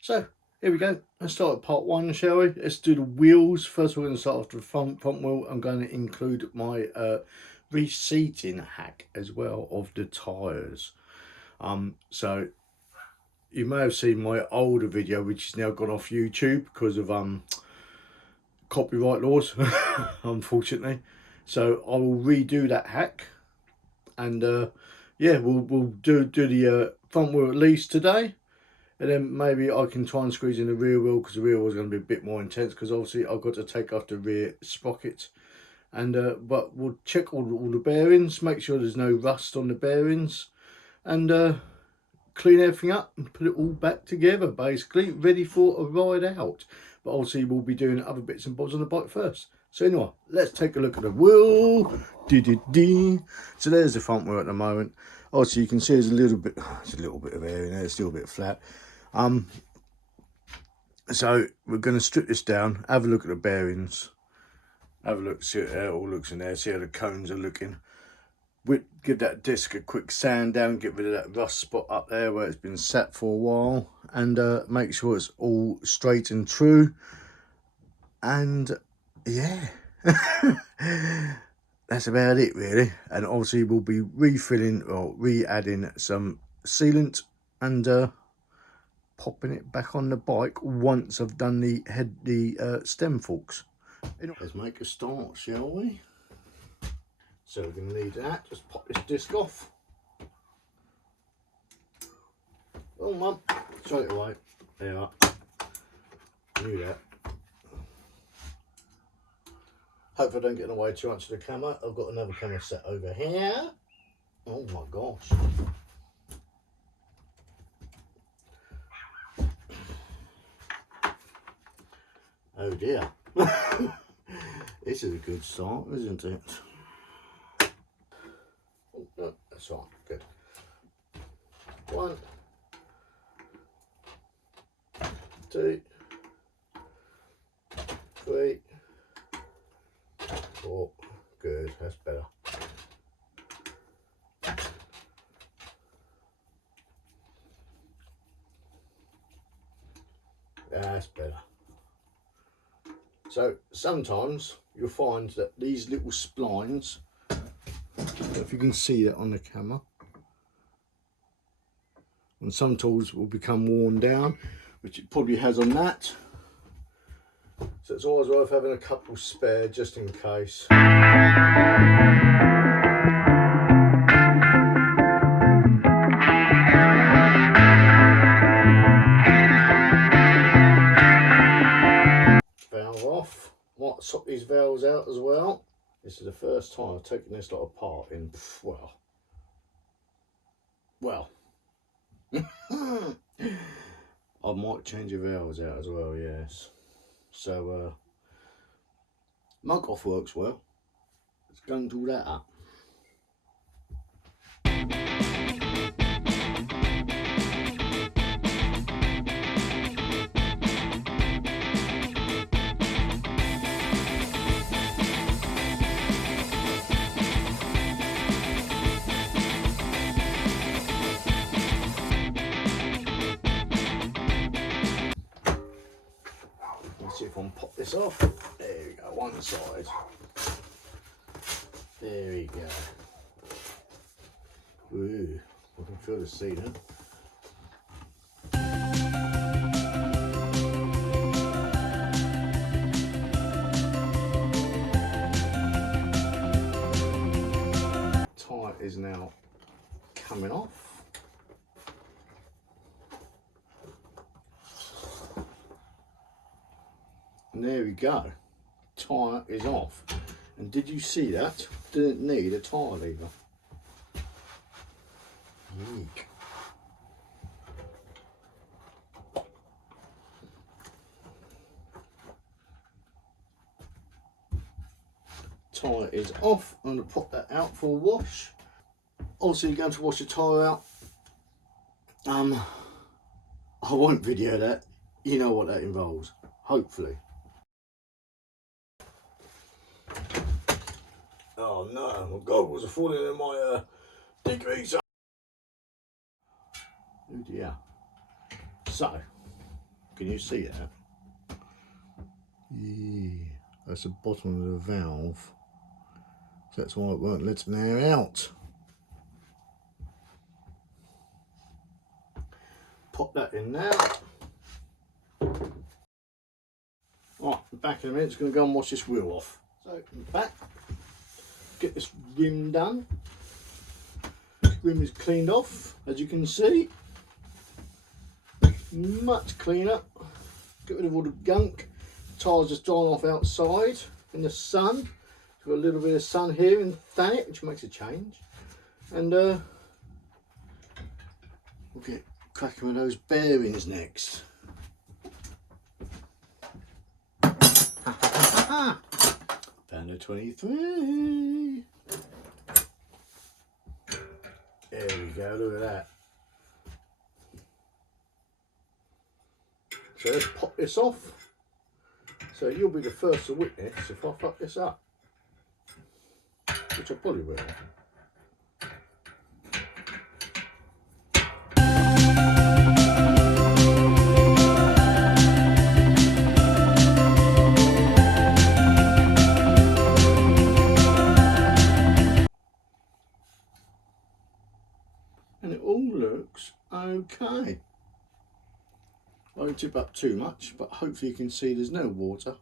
So here we go. Let's start at part one, shall we? Let's do the wheels. First, we're going to start off with the front wheel. I'm going to include my reseating hack as well of the tyres. So you may have seen my older video, which has now gone off YouTube because of copyright laws, unfortunately. So I will redo that hack, and yeah, we'll do the front wheel at least today. And then maybe I can try and squeeze in the rear wheel, because the rear wheel is going to be a bit more intense, because obviously I've got to take off the rear sprocket. And but we'll check all the bearings, make sure there's no rust on the bearings, and clean everything up and put it all back together, basically ready for a ride out. But obviously we'll be doing other bits and bobs on the bike first. So anyway, let's take a look at the wheel. So there's the front wheel at the moment. Also, you can see there's a little bit of air in there. It's still a bit flat. So we're going to strip this down, have a look at the bearings, have a look, see how it all looks in there, see how the cones are looking. Give that disc a quick sand down, get rid of that rust spot up there where it's been sat for a while, and make sure it's all straight and true. And yeah, that's about it really. And obviously we'll be refilling or re-adding some sealant and popping it back on the bike once I've done the stem forks. Let's make a start, shall we? So we're going to need that. Just pop this disc off. Oh, Mum, throw it away. There you are. Knew that. Hope I don't get away too much of the camera. I've got another camera set over here. Oh my gosh. Oh dear. This is a good start, isn't it? Oh, no, that's right, good. 1, 2, 3, 4. Good, that's better. That's better. So sometimes you'll find that these little splines, if you can see that on the camera, and some tools will become worn down, which it probably has on that. So it's always worth having a couple spare just in case. Valve off. Might swap these valves out as well. This is the first time I've taken this lot apart in, well, I might change the valves out as well, yes. So muc-off works well. Let's go and do that up. See if I can pop this off. There we go, one side. There we go. Ooh, I can feel the sealant. Tyre is now coming off. And there we go, tyre is off. And did you see that? Didn't need a tyre lever. Eek. Tyre is off. I'm going to pop that out for a wash. Also, you're going to wash the tyre out. I won't video that. You know what that involves, hopefully. Oh no, my goggles are falling in my degreaser. Oh dear. So, Can you see that? Yeah, that's the bottom of the valve. So that's why it won't let an air out. Pop that in now. Right, back in a minute, it's going to go and wash this wheel off. So, back, get this rim done. Rim is cleaned off, as you can see. Much cleaner. Get rid of all the gunk. Tyres just drying off outside in the sun. Got a little bit of sun here in Thanet, which makes a change. And we'll get cracking with those bearings next. Found a 23. There we go, look at that. So let's pop this off. So you'll be the first to witness if I fuck this up. Which I probably will. And it all looks okay. I won't tip up too much, but hopefully you can see there's no water.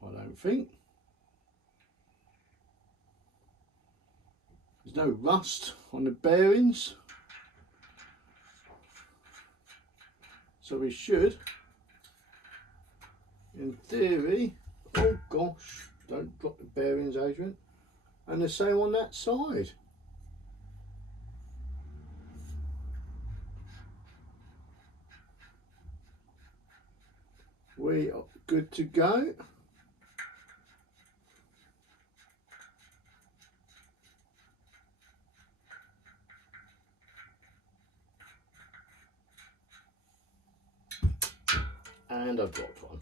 I don't think. There's no rust on the bearings. So we should, in theory, oh gosh, don't drop the bearings, Adrian. And the same on that side. We are good to go. And I've dropped one.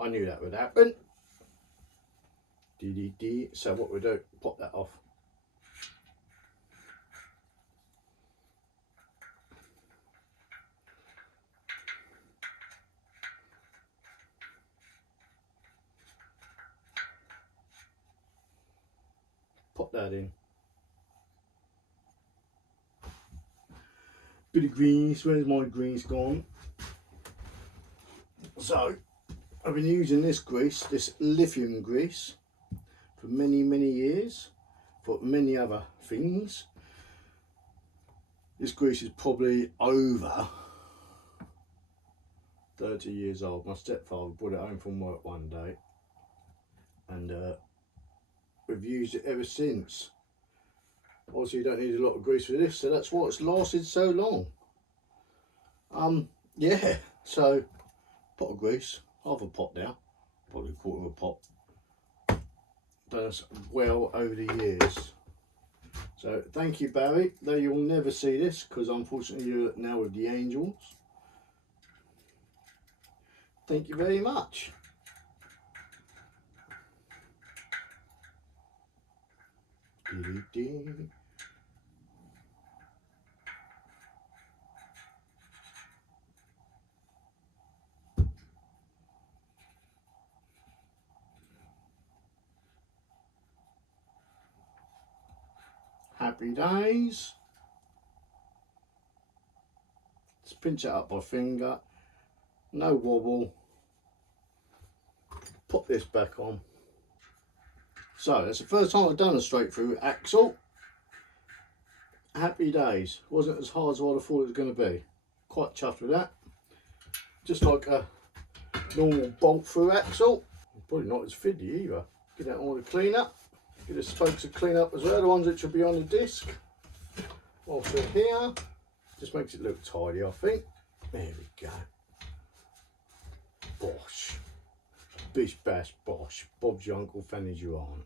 I knew that would happen. So what we do, pop that off. Pop that in. Bit of grease, where's my grease gone? So, I've been using this grease, this lithium grease, for many, many years, for many other things. This grease is probably over 30 years old. My stepfather brought it home from work one day, and we've used it ever since. Obviously you don't need a lot of grease for this, so that's why it's lasted so long. Yeah, so pot of grease, half a pot now, probably a quarter of a pot. Done us well over the years. So thank you, Barry, though you'll never see this because unfortunately you're now with the Angels. Thank you very much. Happy days. Let's pinch it up by finger. No wobble. Put this back on. So that's the first time I've done a straight through axle. Happy days. Wasn't as hard as what I thought it was going to be. Quite chuffed with that. Just like a normal bolt through axle. Probably not as fiddly either. Get that all the clean up. Get the spokes to clean up as well, the ones that should be on the disc. Whilst we're here, just makes it look tidy, I think. There we go. Bosh. Bish bash bosh. Bob's your uncle, Fanny's your aunt.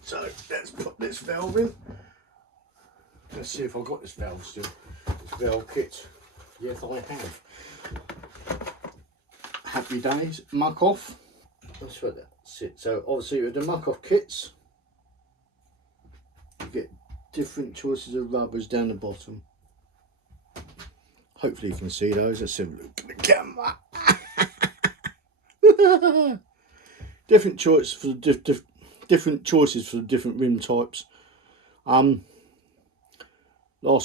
So let's put this valve in. Let's see if I've got this valve still. This valve kit. Yes, I have. Happy days. Muc-off. That's where that's it. So obviously with the muc-off kits, you get different choices of rubbers down the bottom. Hopefully you can see those. Let's have a look at the camera. Different choice for the different choices for the different rim types. Last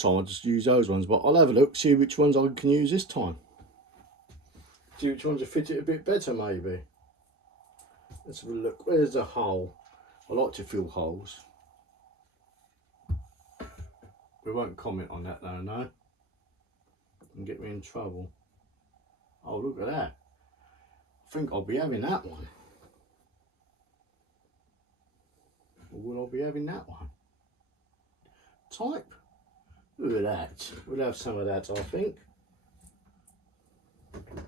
time I just used those ones, but I'll have a look, see which ones I can use this time. See which ones will fit it a bit better, maybe. Let's have a look. Where's the hole? I like to fill holes. We won't comment on that though, no. And get me in trouble. Oh, look at that. I think I'll be having that one. Or will I be having that one? Type. Look at that. We'll have some of that, I think.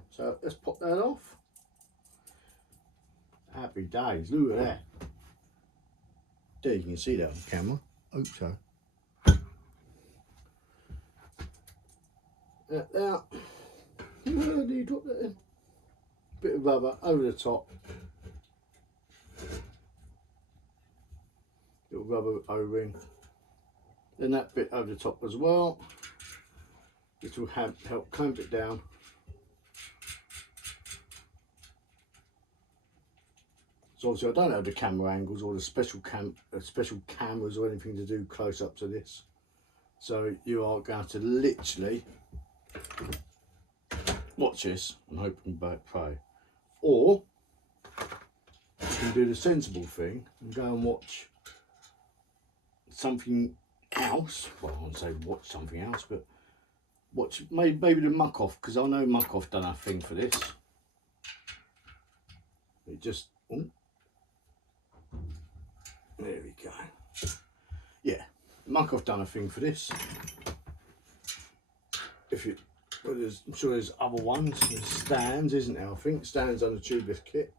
So let's pop that off. Happy days. Look at that. There, you can see that on camera. Hope so. That there. Where do you drop that in? Bit of rubber over the top. Little rubber O-ring. Then that bit over the top as well. This will help clamp it down. So obviously I don't have the camera angles or the special cameras or anything to do close up to this. So you are going to literally watch this and hope and pray. Or you can do the sensible thing and go and watch something else. Well, I won't say watch something else, but watch maybe the muc-off, because I know muc-off done a thing for this. It just, oh, there we go. Yeah, muc-off done a thing for this. If you, well, I'm sure there's other ones. There's stands, isn't there? I think stands on the tubeless kit.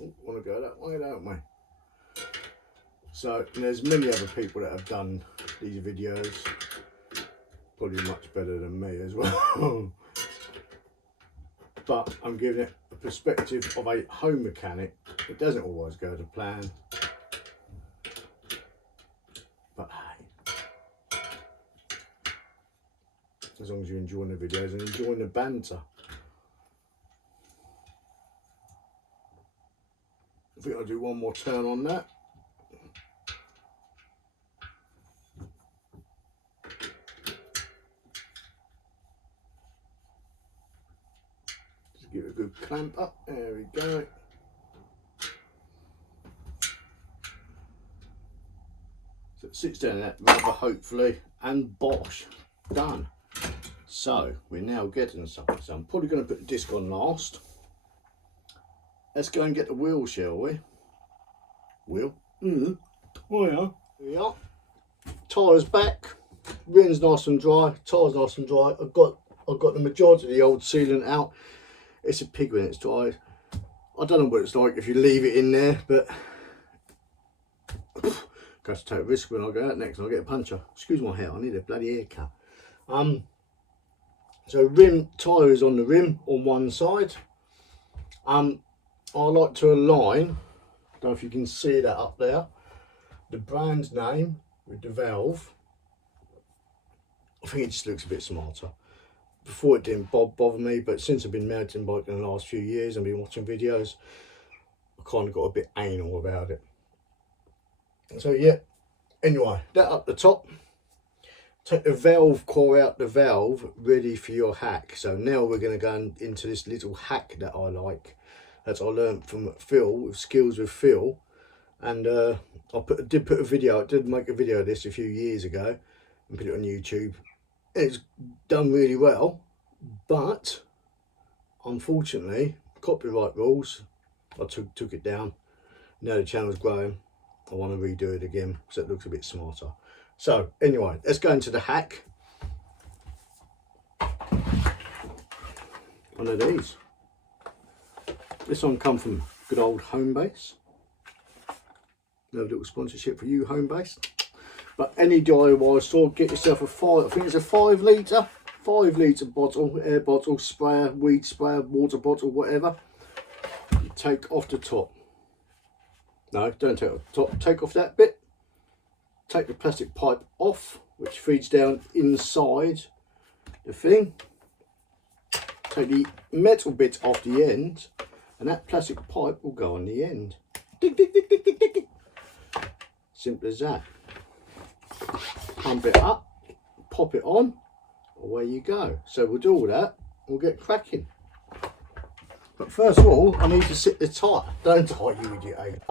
Oh, want to go that way, don't we? So there's many other people that have done these videos, probably much better than me as well. But I'm giving it a perspective of a home mechanic. It doesn't always go to plan, but hey, as long as you're enjoying the videos and enjoying the banter. I think I'll do one more turn on that. Just give it a good clamp up. There we go. So it sits down in that rubber, hopefully, and bosh, done. So we're now getting something. So I'm probably going to put the disc on last. Let's go and get the wheel, shall we? Wheel? Tyre. There we are. Tyres back. Rim's nice and dry. Tyres nice and dry. I've got the majority of the old sealant out. It's a pig when it's dry. I don't know what it's like if you leave it in there, but got to take a risk when I go out next and I get a puncher. Excuse my hair, I need a bloody haircut. So rim, tyre is on the rim on one side. I like to align, I don't know if you can see that up there, the brand name with the valve. I think it just looks a bit smarter. Before it didn't bother me, but since I've been mountain biking in the last few years and been watching videos, I kind of got a bit anal about it. So yeah, anyway, that up the top. Take the valve core out the valve, ready for your hack. So now we're going to go into this little hack that I like. That I learned from Phil, with skills with Phil, and I did make a video of this a few years ago and put it on YouTube. It's done really well, but unfortunately, copyright rules, I took it down. Now the channel's growing, I want to redo it again so it looks a bit smarter. So anyway, let's go into the hack. One of these. This one come from good old Homebase. No little sponsorship for you, Homebase. But any DIY store, get yourself a 5, I think it's a 5 litre bottle, air bottle, sprayer, weed sprayer, water bottle, whatever. You take off the top. No, don't take off the top. Take off that bit. Take the plastic pipe off which feeds down inside the thing. Take the metal bit off the end, and that plastic pipe will go on the end. Tick, tick, tick, tick, tick, tick. Simple as that. Pump it up, pop it on, away you go. So we'll do all that, we'll get cracking. But first of all, I need to sit the tyre. Don't I, you idiot.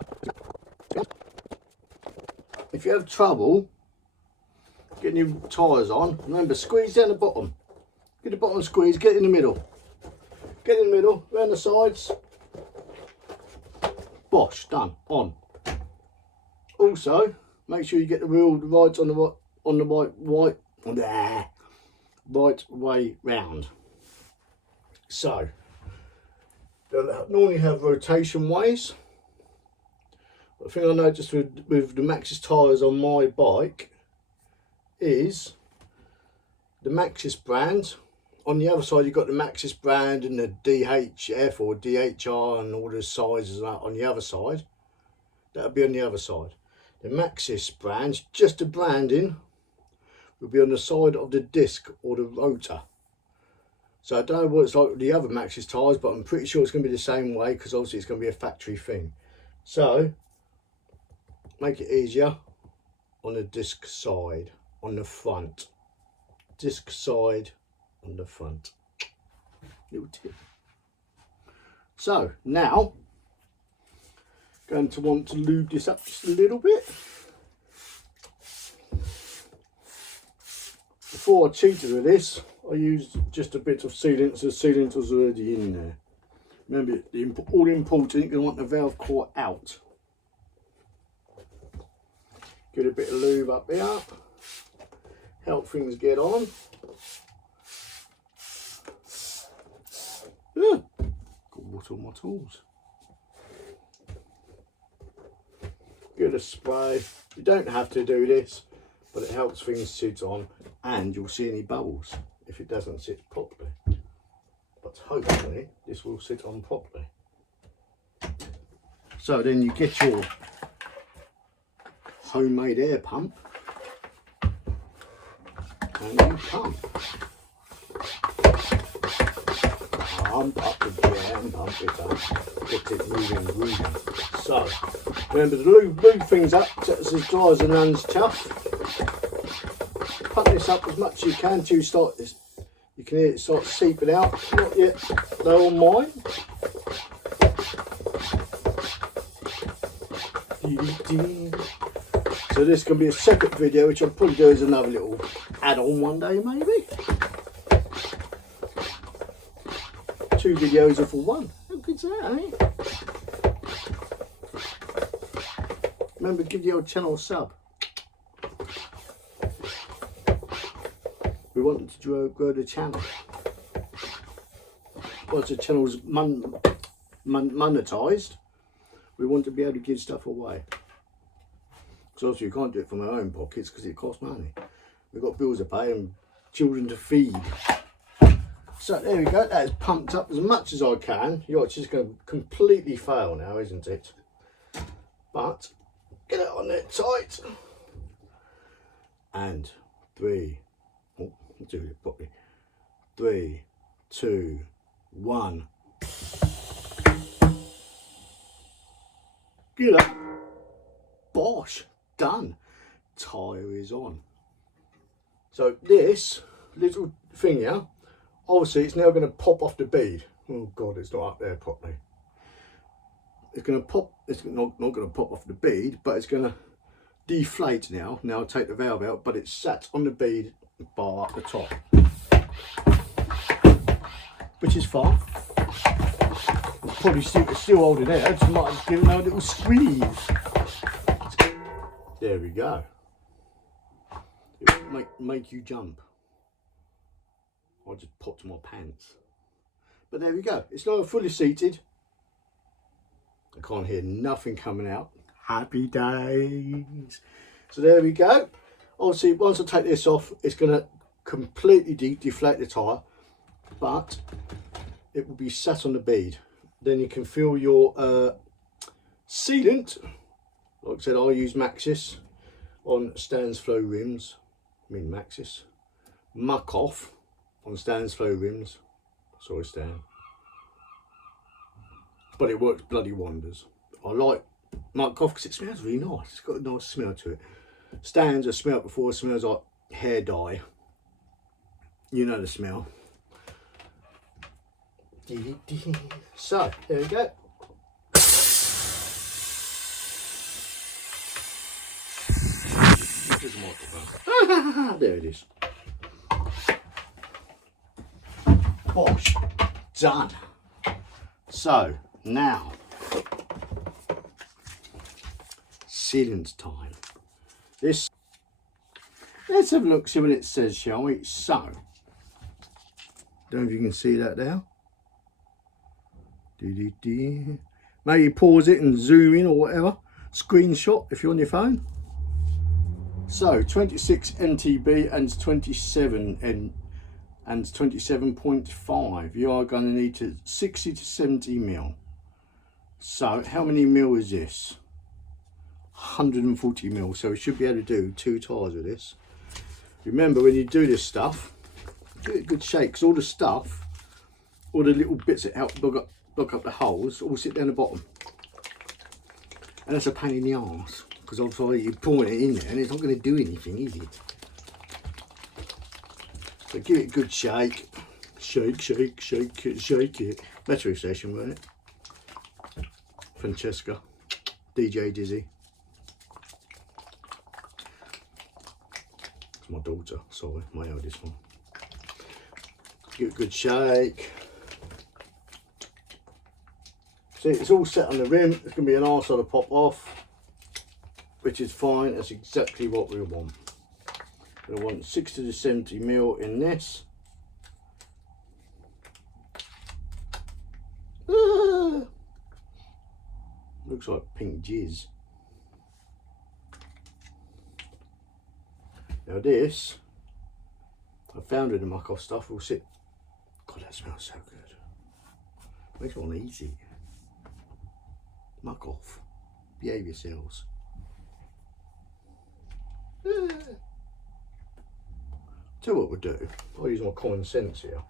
If you have trouble getting your tyres on, remember, squeeze down the bottom. Get the bottom squeeze, get in the middle. Get in the middle, around the sides. Bosh, done, on. Also, make sure you get the wheel right on the right way round. So, they'll normally have rotation ways. The thing I noticed with the maxxis tyres on my bike is the maxxis brand. On the other side, you've got the maxxis brand and the DHF or DHR and all the sizes on the other side. That'll be on the other side. The maxxis brand, just the branding, will be on the side of the disc or the rotor. So I don't know what it's like with the other maxxis tyres, but I'm pretty sure it's going to be the same way, because obviously it's going to be a factory thing. So make it easier on the disc side, on the front. Disc side on the front. Little tip. So now, going to want to lube this up just a little bit. Before I cheated with this, I used just a bit of sealant, so the sealant was already in there. Remember, all important, you're going to want the valve core out. Get a bit of lube up here, help things get on. Got water on my tools. Get a spray. You don't have to do this, but it helps things sit on, and you'll see any bubbles if it doesn't sit properly. But hopefully this will sit on properly. So then you get your homemade air pump and you pump. Pump up the air and pump it up. Get it moving. So remember to lube things up, set this as dry as an hand's tough. Pump this up as much as you can till you start this. You can hear it start seeping out. Not yet though on mine. So this can be a separate video, which I'll probably do as another little add-on one day maybe. 2 videos are for one. How good's that, eh? Remember, give the old channel a sub. We want to grow the channel. Once the channel's monetized, we want to be able to give stuff away. Because obviously you can't do it from our own pockets because it costs money. We've got bills to pay and children to feed. So there we go, that is pumped up as much as I can. You're just going to completely fail now, isn't it? But get it on there tight. And 3, oh, let's do it properly. 3, 2, 1. Get up. Bosh, done. Tyre is on. So this little thing here, obviously it's now going to pop off the bead. Oh God, it's not up there properly. It's going to pop, it's not going to pop off the bead, but it's going to deflate now. Now I'll take the valve out, but it's sat on the bead bar at the top. Which is fine. Probably still holding there, just might have given a little squeeze. There we go. It will make you jump. I just popped my pants. But there we go. It's not fully seated. I can't hear nothing coming out. Happy days. So there we go. Obviously, once I take this off, it's going to completely deflate the tyre, but it will be sat on the bead. Then you can feel your sealant. Like I said, I use maxxis on Stan's Flow rims. maxxis, muc-off on Stan's flow rims. Sorry Stan, but it works bloody wonders. I like muc-off because it smells really nice. It's got a nice smell to it. Stan's I smelled before, it smells like hair dye. You know the smell. So there we go. There's a microphone. There it is. Bosh, done. So now sealant time. This, let's have a look, see what it says, shall we? So, don't know if you can see that there. Maybe pause it and zoom in or whatever. Screenshot if you're on your phone. So 26 MTB and 27 and 27.5. You are going to need to 60 to 70 mil. So how many mil is this? 140 mil. So we should be able to do 2 tyres with this. Remember, when you do this stuff, give it a good shake, because all the stuff, all the little bits that help block up the holes, all sit down the bottom. And that's a pain in the arse, because obviously you're pouring it in there and it's not going to do anything, is it? So give it a good shake. Shake, shake, shake it, shake it. Metro station, wasn't it? Francesca, DJ Dizzy. It's my daughter, sorry, my eldest one. Give it a good shake. See, it's all set on the rim. It's going to be an arsehole to pop off, which is fine. That's exactly what we want. We want 60 to 70 mil in this. Looks like pink jizz. Now this, I found in the muc-off stuff, will sit. God, that smells so good. Makes me want to eat it. Muc-off. Behave yourselves. Tell you what we'll do. I'll use my common sense here.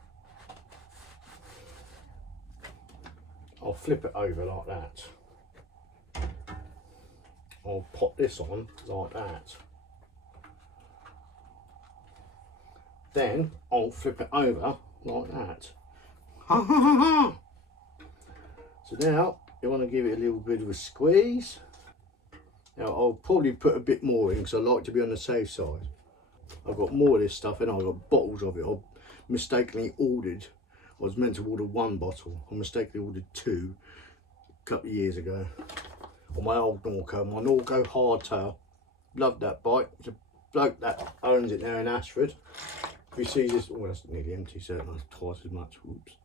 I'll flip it over like that. I'll pop this on like that. Then I'll flip it over like that. So now you want to give it a little bit of a squeeze. Now I'll probably put a bit more in because I like to be on the safe side. I've got more of this stuff and I've got bottles of it. I mistakenly ordered, I was meant to order 1 bottle. I mistakenly ordered 2 a couple of years ago. On my old Norco, my Norco hardtail. Loved that bike. It's a bloke that owns it now in Ashford. If he sees this, oh, that's nearly empty, so that's twice as much. Oops.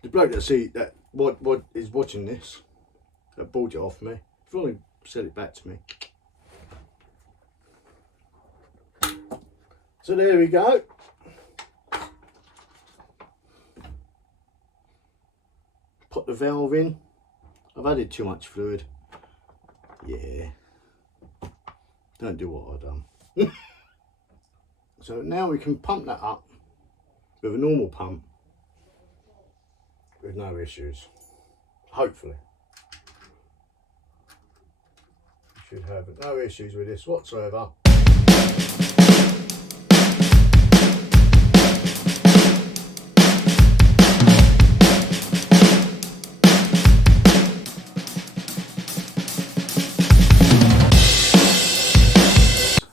The bloke that what is watching this, that bought it off me, if you want to sell it back to me. So there we go. Put the valve in. I've added too much fluid. Yeah. Don't do what I've done. So now we can pump that up with a normal pump with no issues. Hopefully. Should have no issues with this whatsoever.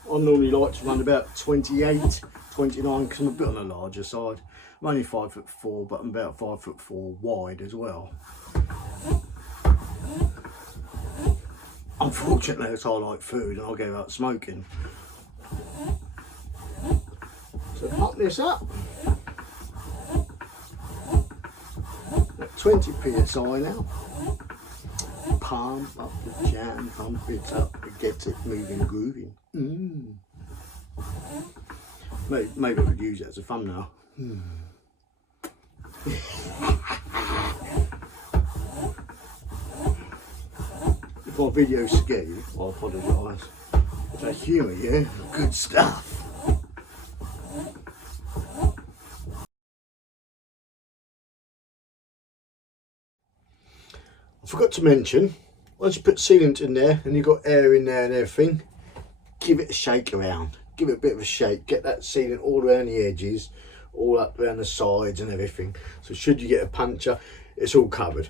I normally like to run about 28, 29 because I'm a bit on the larger side. I'm only 5'4", but I'm about 5'4" wide as well. Unfortunately, it's I like food and I gave up smoking. So pump this up. At 20 psi now. Pump up the jam, pump it up, get it moving, grooving. Maybe I could use it as a thumbnail. If my videos scare you, I apologise. If I humour you, good stuff. I forgot to mention, once you put sealant in there and you've got air in there and everything, give it a shake around. Give it a bit of a shake. Get that sealant all around the edges, all up around the sides and everything. So should you get a puncture, it's all covered.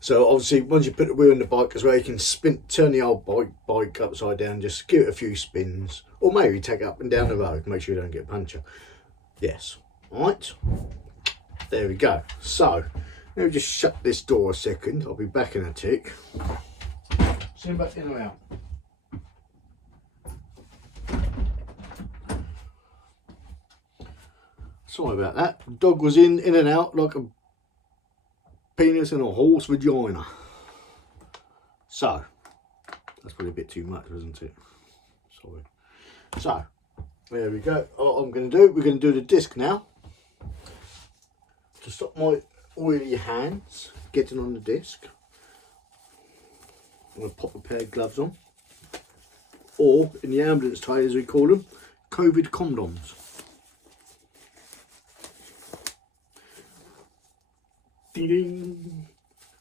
So obviously once you put the wheel in the bike as well, you can turn the old bike upside down, just give it a few spins, or maybe take it up and down the road, make sure you don't get a puncture. Yes, all right, there we go. So let me just shut this door a second, I'll be back in a tick. See you back in or out. Sorry about that, the dog was in and out like a penis in a horse vagina. So that's probably a bit too much, isn't it? Sorry. So there we go. What I'm going to do, we're going to do the disc now. To stop my oily hands getting on the disc, I'm going to pop a pair of gloves on, or in the ambulance trade as we call them, COVID condoms. Ding ding.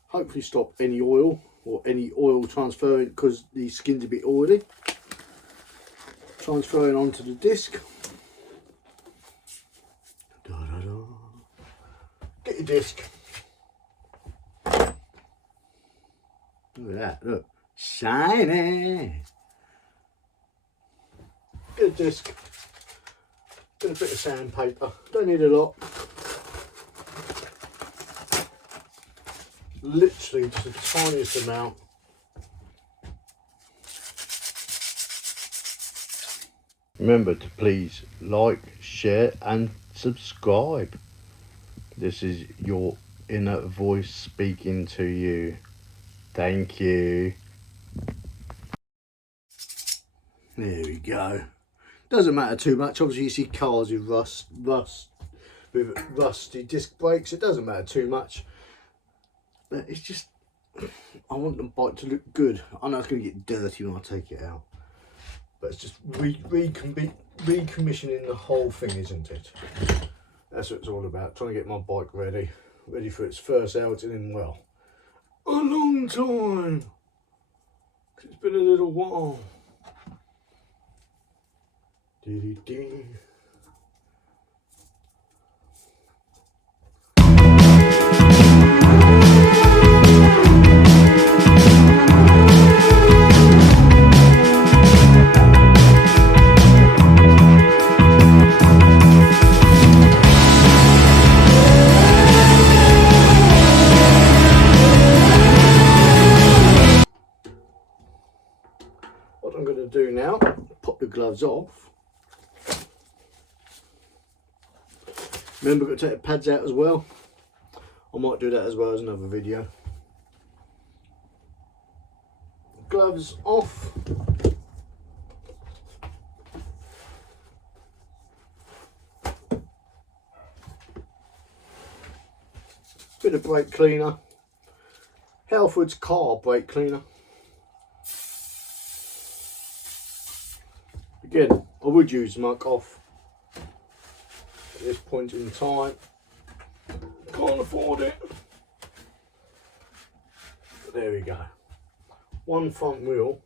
Hopefully stop any oil or any oil transferring, because the skin's a bit oily, transferring onto the disc. Da, da, da. Get your disc. Look at that, look, shiny. Get a disc. Get a bit of sandpaper, don't need a lot. Literally just the tiniest amount. Remember to please like, share and subscribe. This is your inner voice speaking to you. Thank you. There we go. Doesn't matter too much. Obviously you see cars with with rusty disc brakes. It doesn't matter too much. But it's just, I want the bike to look good. I know it's going to get dirty when I take it out, but it's just recommissioning the whole thing, isn't it? That's what it's all about, trying to get my bike ready for its first outing in, well, a long time. It's been a little while. Dee -dee -dee. What I'm going to do now, pop the gloves off. Remember, got to take the pads out as well. I might do that as well as another video. Gloves off. Bit of brake cleaner. Halfords car brake cleaner. Again, I would use muc-off at this point in time. Can't afford it. But there we go. One front wheel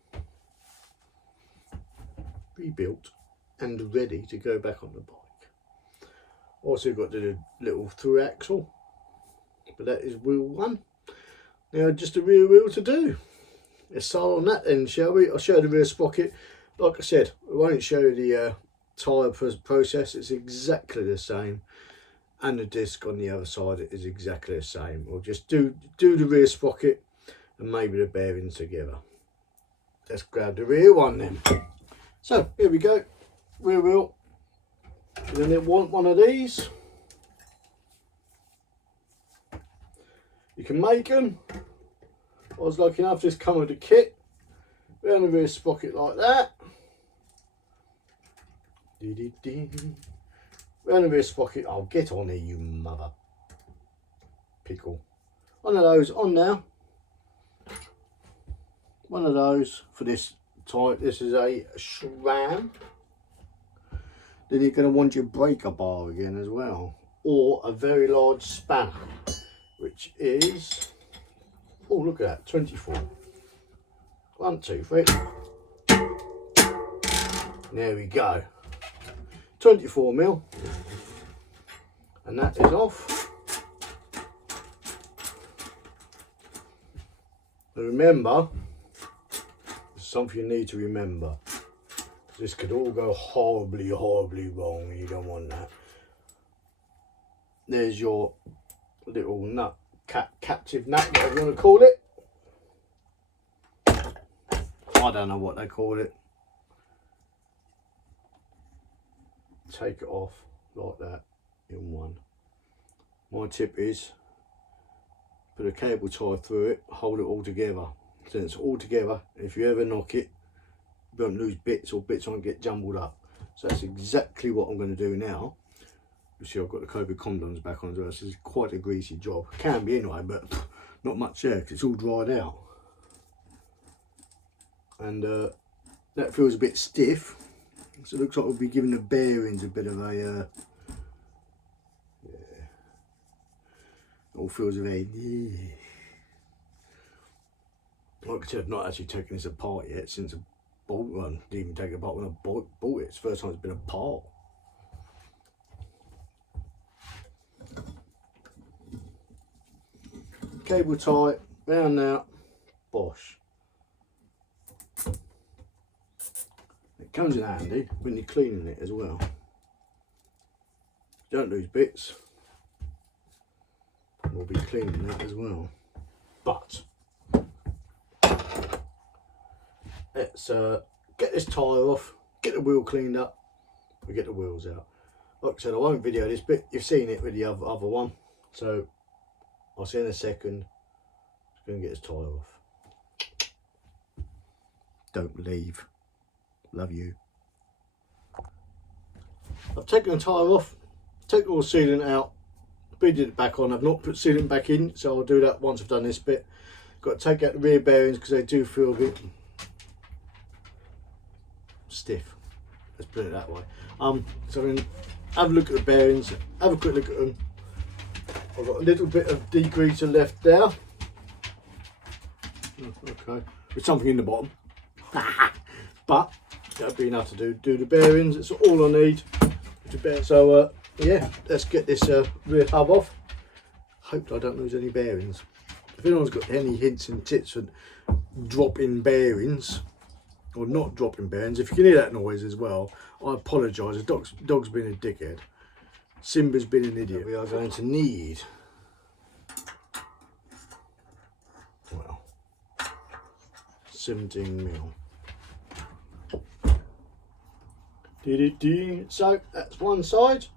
rebuilt and ready to go back on the bike. Also got the little through axle, but that is wheel one. Now just a rear wheel to do. Let's start on that then, shall we? I'll show you the rear sprocket. Like I said, I won't show you the tyre process. It's exactly the same, and the disc on the other side is exactly the same. We'll just do the rear sprocket and maybe the bearings together. Let's grab the rear one then. So here we go, rear wheel. And then you want one of these. You can make them. I was lucky enough to just come with the kit. Round the rear sprocket like that. Round the rear sprocket. I'll get on here, you mother pickle. One of those on now. One of those for this type. This is a SRAM. Then you're going to want your breaker bar again as well, or a very large spanner, which is Oh, look at that, 24. 1, 2, 3. There we go. 24 mil. And that is off. And remember, there's something you need to remember. This could all go horribly, horribly wrong, and you don't want that. There's your little nut, captive nut, whatever you want to call it. I don't know what they call it. Take it off like that in one. My tip is put a cable tie through it, hold it all together. So it's all together. If you ever knock it, you don't lose bits, or bits won't get jumbled up. So that's exactly what I'm going to do now. You see I've got the COVID condoms back on as well. So it's quite a greasy job. Can be anyway, but not much there because it's all dried out. And that feels a bit stiff. So it looks like we'll be giving the bearings a bit of a, yeah. It all feels very, yeah. Like I said, I've not actually taken this apart yet since I bought one. Didn't even take it apart when I bought it. It's the first time it's been apart. Cable tie, round now, bosh. It comes in handy when you're cleaning it as well. Don't lose bits. We'll be cleaning that as well. But let's get this tyre off, get the wheel cleaned up, we get the wheels out. Like I said, I won't video this bit, you've seen it with the other one, so I'll see you in a second. Just going to get this tyre off. Don't leave. Love you. I've taken the tyre off, taken all the sealant out, beaded it back on. I've not put sealant back in, so I'll do that once I've done this bit. Got to take out the rear bearings because they do feel a bit stiff. Let's put it that way. So I'm going to have a look at the bearings, have a quick look at them. I've got a little bit of degreaser left there. Okay, with something in the bottom. But that'll be enough to do the bearings. It's all I need. So yeah, let's get this rear hub off. Hope I don't lose any bearings. If anyone's got any hints and tips for dropping bearings or not dropping bearings, if you can hear that noise as well, I apologise. The dog's been a dickhead. Simba's been an idiot. We are going to need, well, 17 mil. So that's one side.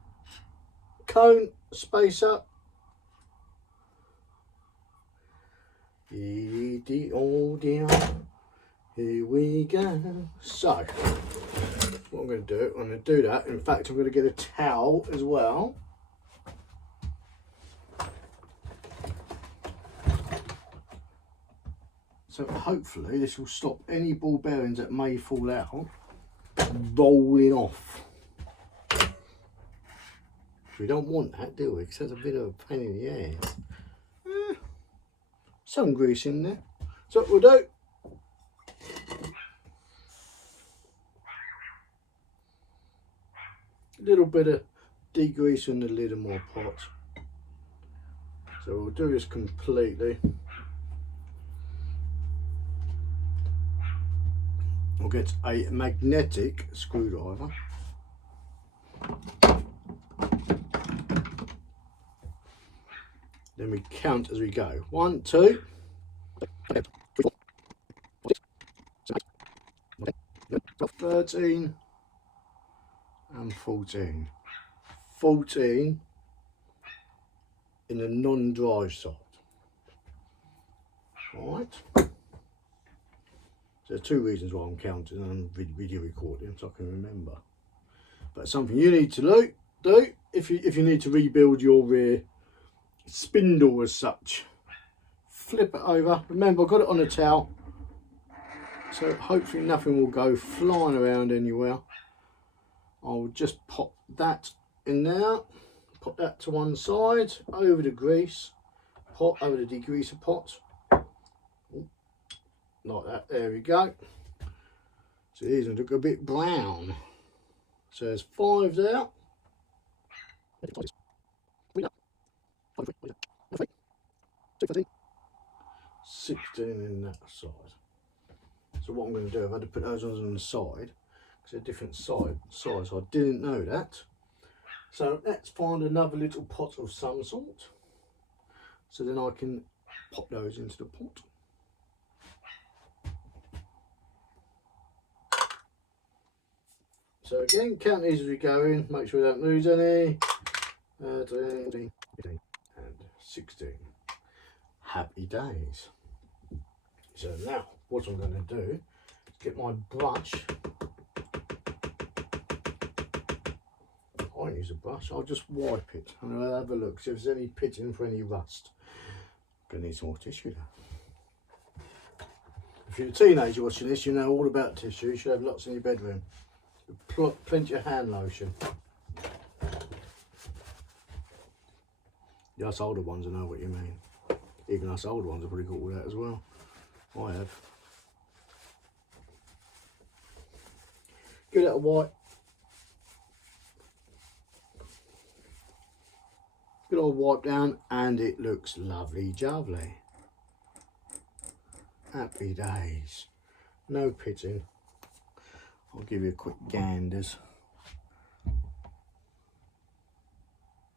Cone, spacer. Oh dear. Here we go. So what I'm going to do, I'm going to do that. In fact, I'm going to get a towel as well. So hopefully this will stop any ball bearings that may fall out rolling off. We don't want that, do we? Because that's a bit of a pain in the ass. Some grease in there. So what we'll do, a little bit of degrease on the lid of my pot. So we'll do this completely. We'll get a magnetic screwdriver. Then we count as we go. 1, 2, 13 and 14. 14 in the non-dry side. Right. So there's two reasons why I'm counting and video recording, so I can remember. But something you need to do if you need to rebuild your rear spindle as such. Flip it over. Remember, I've got it on a towel, so hopefully nothing will go flying around anywhere. I'll just pop that in there, pop that to one side, over the grease pot, over the degreaser pot. like that. There we go. So these ones look a bit brown. So there's 5 there. 16 in that side. So what I'm going to do, I've had to put those ones on the side because they're different size. So I didn't know that. So let's find another little pot of some sort. So then I can pop those into the pot. So again, count these as we go in, make sure we don't lose any. 13, 15 and 16. Happy days. So now what I'm going to do is get my brush. I won't use a brush, I'll just wipe it and I'll have a look, see if there's any pitting for any rust. I'm going to need some more tissue now. If you're a teenager watching this, you know all about tissue. You should have lots in your bedroom. Plenty of hand lotion. The us older ones, I know what you mean. Even us older ones have probably got all that as well. I have. Give it a wipe. Good old wipe down, and it looks lovely jubbly. Happy days. No pitting. I'll give you a quick ganders.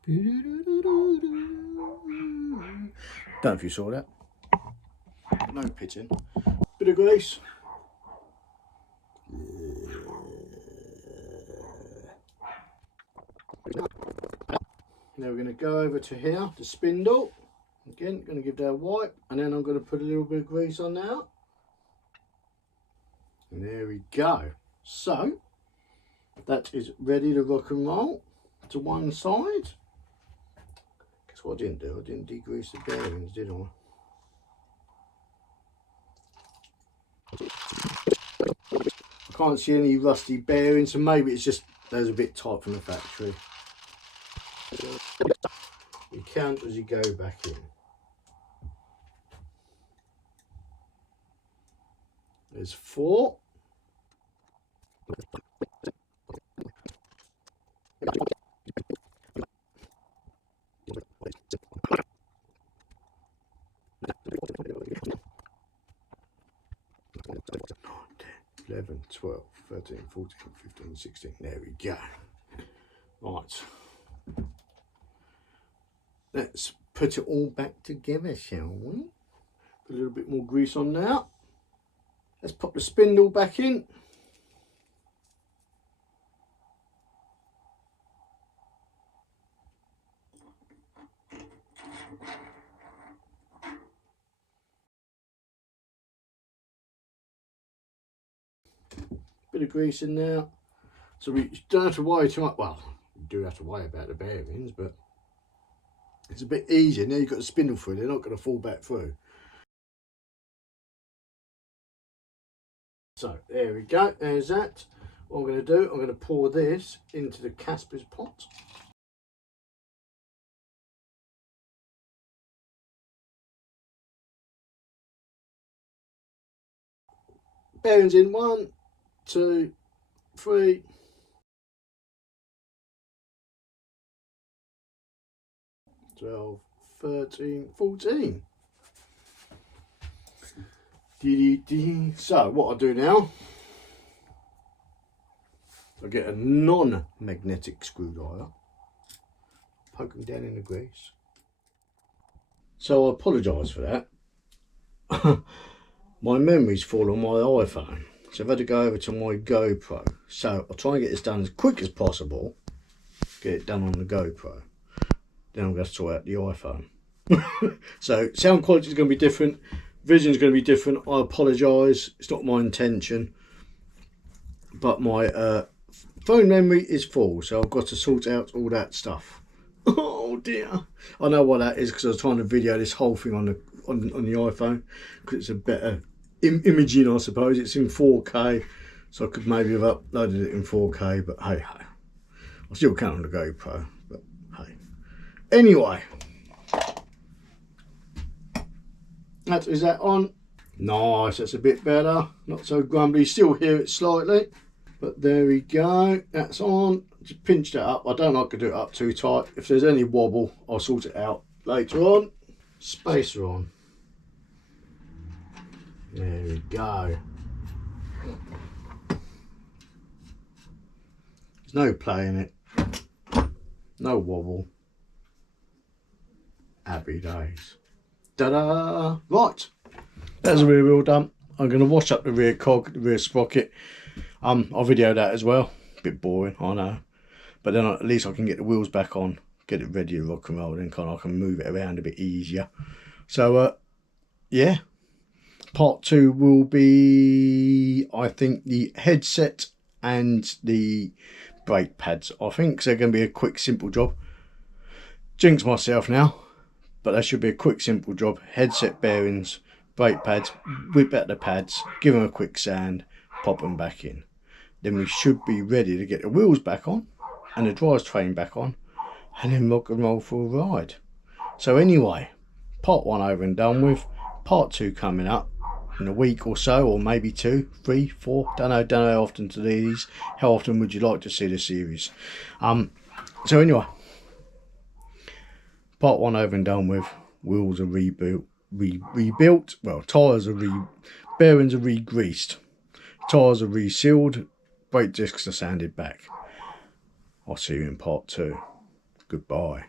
Don't know if you saw that. No pitting. Bit of grease. Now we're going to go over to here, the spindle. Again, going to give that a wipe, and then I'm going to put a little bit of grease on there. And there we go. So that is ready to rock and roll to one side. Guess what I didn't do? I didn't degrease the bearings, did I? I can't see any rusty bearings, so maybe it's just those a bit tight from the factory. You count as you go back in. There's 4. Eleven, 12, 13, 14, 15, 16. There we go. Right. Let's put it all back together, shall we? Put a little bit more grease on now. Let's pop the spindle back in. Bit of grease in there. So we don't have to worry too much. Well, you do have to worry about the bearings, but it's a bit easier. Now you've got the spindle through, they're not going to fall back through. So there we go, there's that. What I'm going to do, I'm going to pour this into the Casper's pot. Bearings in, 1, 2, 3. 12, 13, 14. So what I do now, I get a non-magnetic screwdriver, poke them down in the grease. So I apologise for that. My memory's full on my iPhone, so I've had to go over to my GoPro. So I'll try and get this done as quick as possible, get it done on the GoPro. Then I'm going to sort out the iPhone. So sound quality is going to be different, vision is going to be different. I apologise, it's not my intention, but my phone memory is full, so I've got to sort out all that stuff. Oh dear, I know what that is because I was trying to video this whole thing on the iPhone because it's a better imaging, I suppose. It's in 4K, so I could maybe have uploaded it in 4K, but hey ho, I still can't on the GoPro, but hey. Anyway, that is that on. Nice, that's a bit better. Not so grumbly. Still hear it slightly. But there we go. That's on. Just pinch that up. I don't like to do it up too tight. If there's any wobble, I'll sort it out later on. Spacer on. There we go. There's no play in it. No wobble. Happy days. Ta-da! Right. That's the rear wheel done. I'm going to wash up the rear cog, the rear sprocket. I'll video that as well. Bit boring, I know. But then at least I can get the wheels back on, get it ready to rock and roll, then I can move it around a bit easier. So, yeah. Part 2 will be, I think, the headset and the brake pads. I think they're going to be a quick, simple job. Jinx myself now, but that should be a quick, simple job. Headset bearings, brake pads, whip out the pads, give them a quick sand, pop them back in. Then we should be ready to get the wheels back on and the drivetrain back on and then rock and roll for a ride. So anyway, part 1 over and done with. Part 2 coming up in a week or so, or maybe 2, 3, 4, don't know how often to do these. How often would you like to see the series? So anyway, part 1 over and done with. Wheels are rebuilt, well, tyres are bearings are re-greased, tyres are resealed, brake discs are sanded back. I'll see you in part 2. Goodbye.